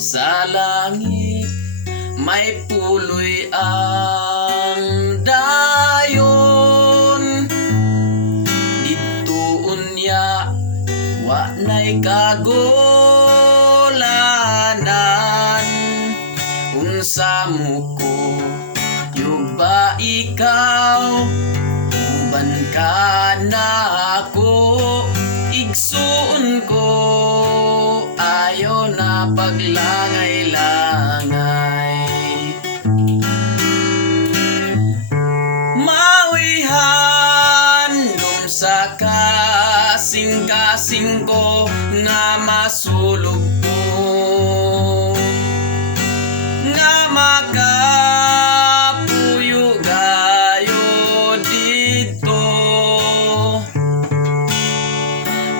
Sa langit may puloy ang dayon, dito unya wa nay kagolanan. Unsa mo ko yuba ikaw, uban ka na ako, igsuon ko ayo na paglangay-langay. Mawihan dum sa kasing-kasing ko nga masulog ko, nga makapuyo gayo dito.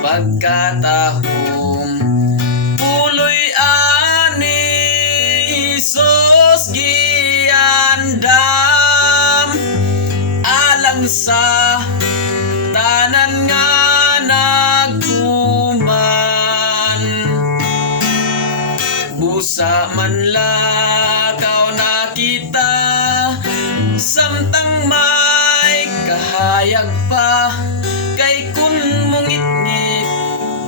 Pagkatahong puloy ani Hesus giandam, alang sa tanan nga nagtuman. Busa man lakaw na kita, samtang may kahayag pa, kay kun mungit-ngit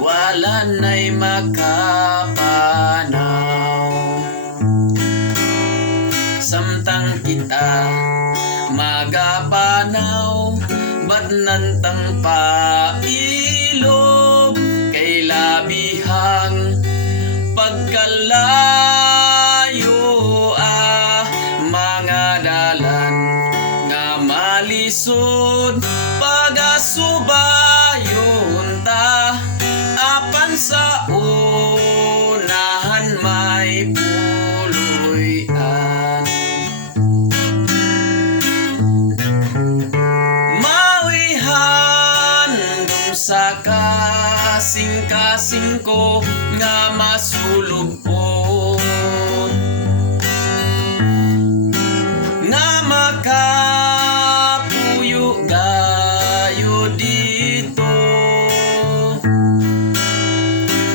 wala na'y makapanaw. Samtang kita magapanaw, badnantang pailob, kay labihang pagkalayo mga dalan nga malisod. Pagasubayon ta apan sa unahan may puloy-an. Mawihan dum sa kasing-kasing ko nga masulog ko, nga makapuyo gayo dito.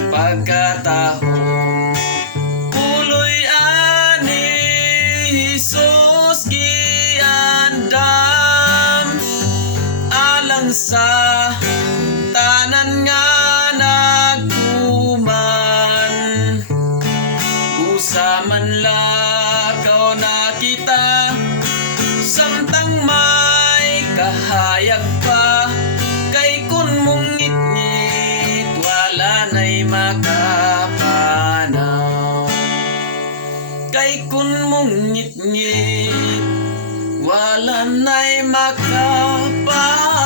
Pagkatahong puloy ani Hesus giandam, alang sa tanan nga nagtuman. Busa man lakaw na kita, samtang may kahayag pa, kay kun mungit-ngit wala na'y makapanaw. Kay kun mungit-ngit wala na'y makapanaw.